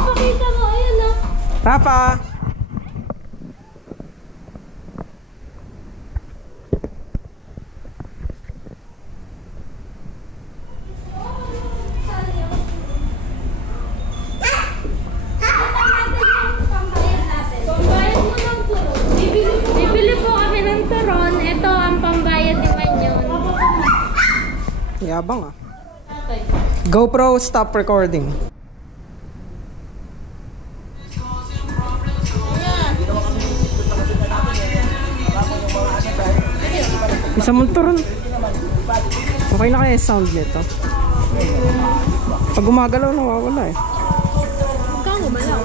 pakita mo. Ayan na. Rafa! Bibili po kami ng turon. Ito ang pambayad naman yun. Yabang ah. GoPro, stop recording. Isa mong turon. Okay na kaya yung sound nito. Pag gumagalaw, nawawala eh. Magkano ba lang?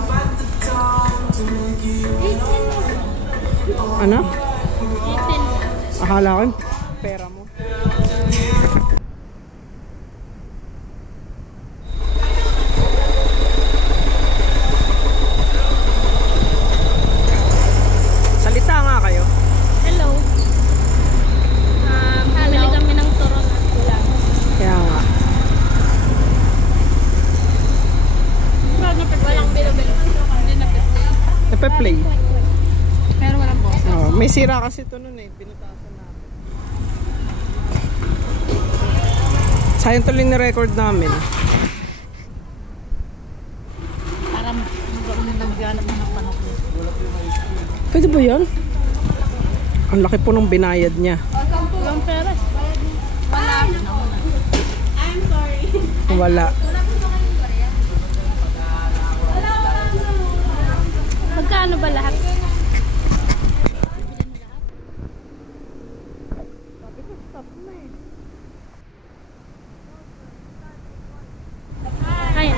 Ano? 18. Akala ko yung pera mo. Salita nga kayo. Hello. Bili kami ng turon at ulam. Kaya nga. Walang bilo-bilo. Hindi na-play. Nape-play. Pero walang boss. Oh, may sira kasi ito nun eh. Pinutasan namin. Sayang tuloy ni-record namin. Para magkaroon ng nagganap ng panahon. Pwede ba yan? Ang laki po nung binayad niya. Walang pera. Wala. I'm sorry. Wala. Magkano ba lahat? Ayun.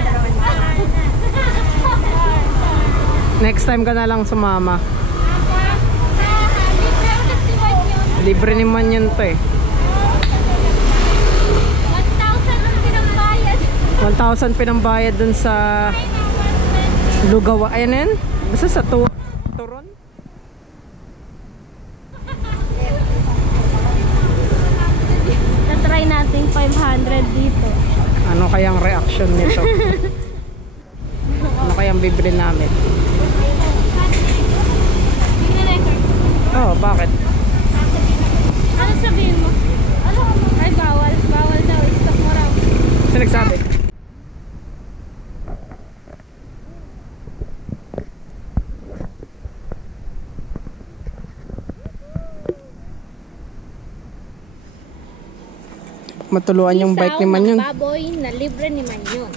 Next time ka na lang sumama. Libre naman yun to eh. 1,000 ang pinambayad. 1,000 pinambayad dun sa Lugawa. Ayan yan? Basta sa Turon? Na-try natin 500 dito. Ano kayang reaction nito? Ano kayang bibili namin? Oh, bakit? Ano sabihin mo? Ay, bawal. Bawal daw. Stop mo raw. Sino nagsabi? Matuluan yung bike ni Manyon. Baboy na libre ni Manyon.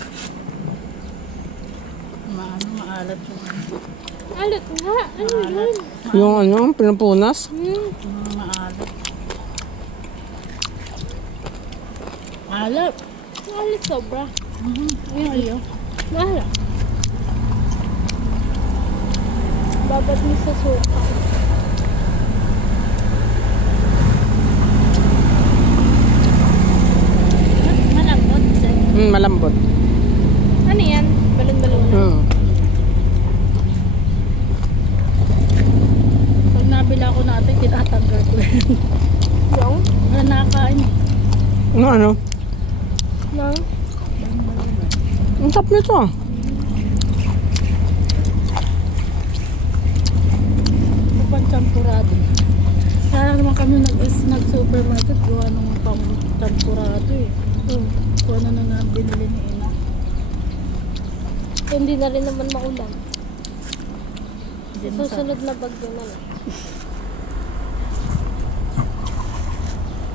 Maalat yung Alat nga. Ano yun? Yung ano, pinupunas? maalat. Maalat. Alat sobra. Ayun. Alat. Babad mo sa suka. Malambot. Malambot. Ano yan? Balon-balon. Pag nabila ko natin, tinatanggal ko yun. Yung? Wala nakakain. Ano? Nang? Ang tap nito ah. Pang-champurado. Kaya naman kami nag-supermarket, gawa ng pang-champurado eh. Kung ano na binili ni Ina. Hindi na rin naman maulan. Hindi Sa na susunod na bagyo na lang.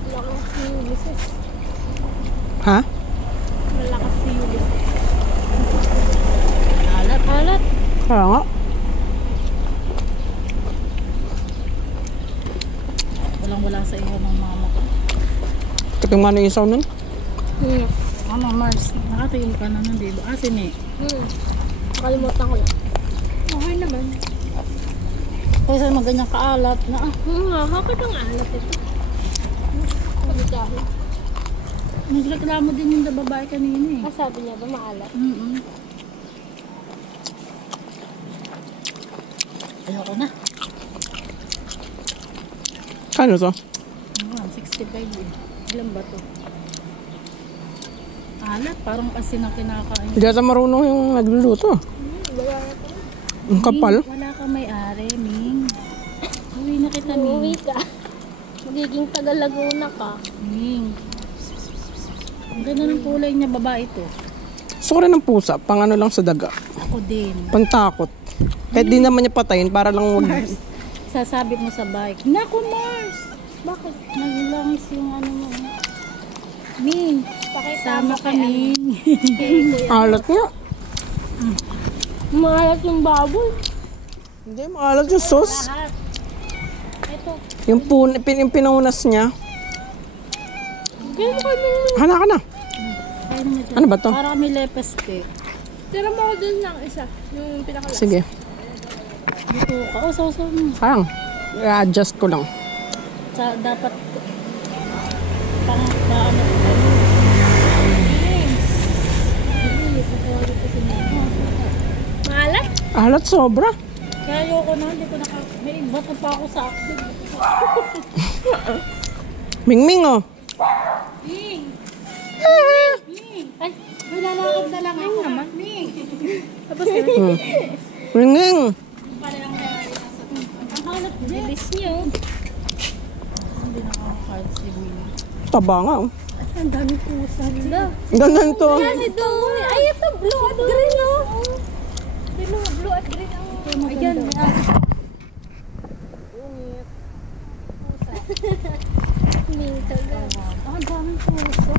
Malakas si Ulysses. Ha? Malakas si Ulysses. Alat. Alat. Kaya nga. Walang-wala sa iyo ng mama ko. Kating man yung isaw nun? Mama Mars, nakatayin ka na nun, di ba? Asin eh. Nakalimutan ko lang. Okay naman. Kaysa maganyang kaalat na Bakit ang alat ito? Pagdahin. nagreklamo din yung babae kanina eh. Sabi niya ba maalat? Ayoko na. Kano to? 65 eh. Ilan ba to? Alat, parang kasi na kinakain. Hindi ata marunong yung nagluluto. Ang kapal. Wala ka may-ari, Ming. Uwi na kita, Ming. Uuwi ka. Magiging taga-Laguna ka. Ming. Ang ganda ng kulay niya, babae to. Gusto ko rin ng pusa. Pang ano lang sa daga. Ako din. Pantakot. Kahit di naman niya patayin para lang wag... Sasabit mo sa bike. Naku, Mars! Bakit? Naglangis yung ano mo. Ming, sama ka, Ming. Alat nga. Maalat yung baboy. Hindi, maalat yung sauce. Lahat. Ito. Yung pinunas niya. Kaya mo kami. Hana ka na. Kain mo dyan. Ano ba to? Para kami lepeste. Tira mo ako dun ng isa. Yung pinakalas. Sige. Dito ka. Oh, sausaw mo. Parang. I-adjust ko lang. Dapat pang paano. Maalat? Alat sobra. Kaya ayoko na, hindi ko may bato pa ako sa akin. Mingming oh. Ming! Ming! Ay, may lalakad na lang ako. Naman. Ming! Tapos ka na. Mingming. Ang halat din. Bilis niyo. Hindi nakaka-card si Ming. Taba nga oh. Ang dami pusa. Ganun to. Yan ito. Ay, ito. Blue at green, oh. Blue at green ang... Ayan, may aso. Minta lang. Ang daming pusa.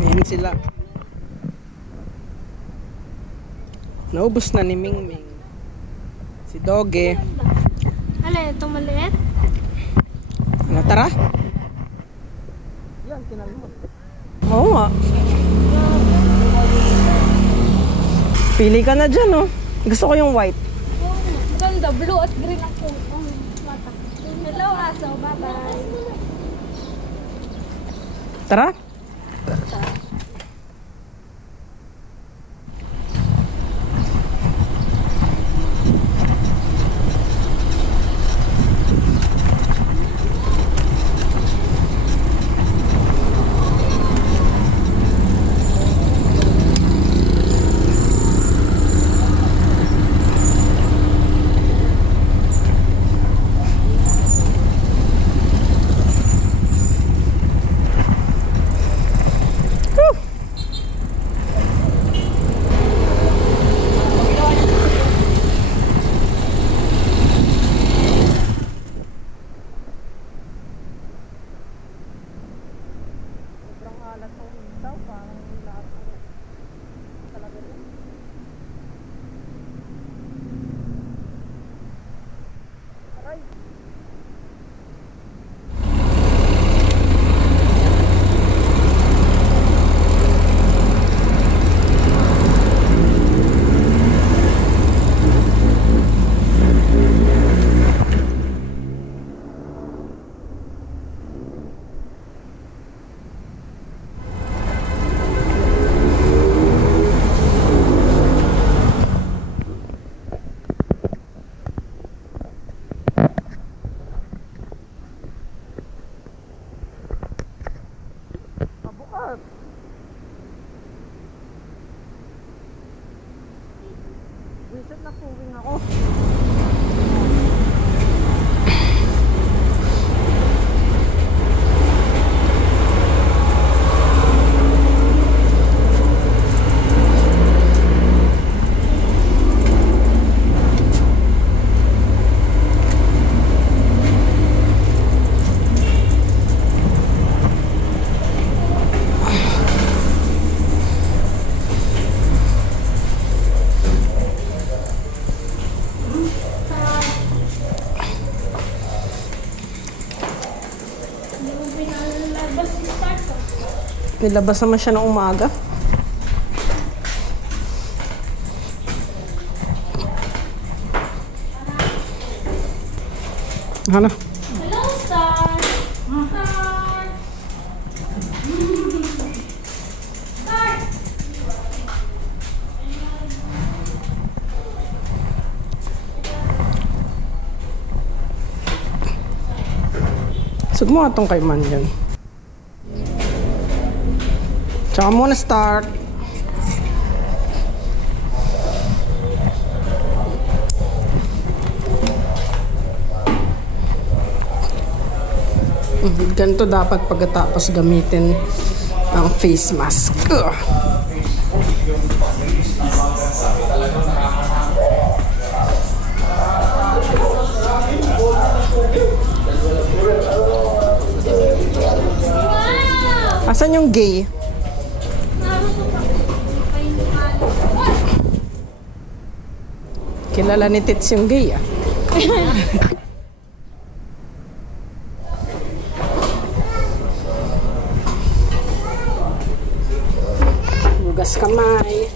Ayan sila. Naubos na ni Mingming. Si Doge. Ano, itong maliit? Ano, tara? Yan, kinalmot. Oo nga. Pili ka na dyan, oh. Gusto ko yung white. Ganda, blue at green ang mata. Hello, aso. Bye-bye. Tara. Visit na puwing ako. Nilabas naman siya ng umaga. Ano? Hello, Star. Star. Star. Sug mo atong kay man yan. Tsaka muna start. Ganito dapat pagkatapos gamitin ang face mask. Ugh. Asan yung gay? Kilala ni Tits yung gay ah. Hugas kamay.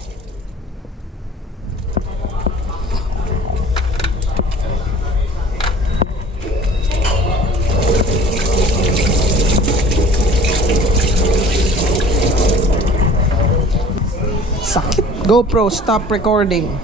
Sakit. GoPro, stop recording.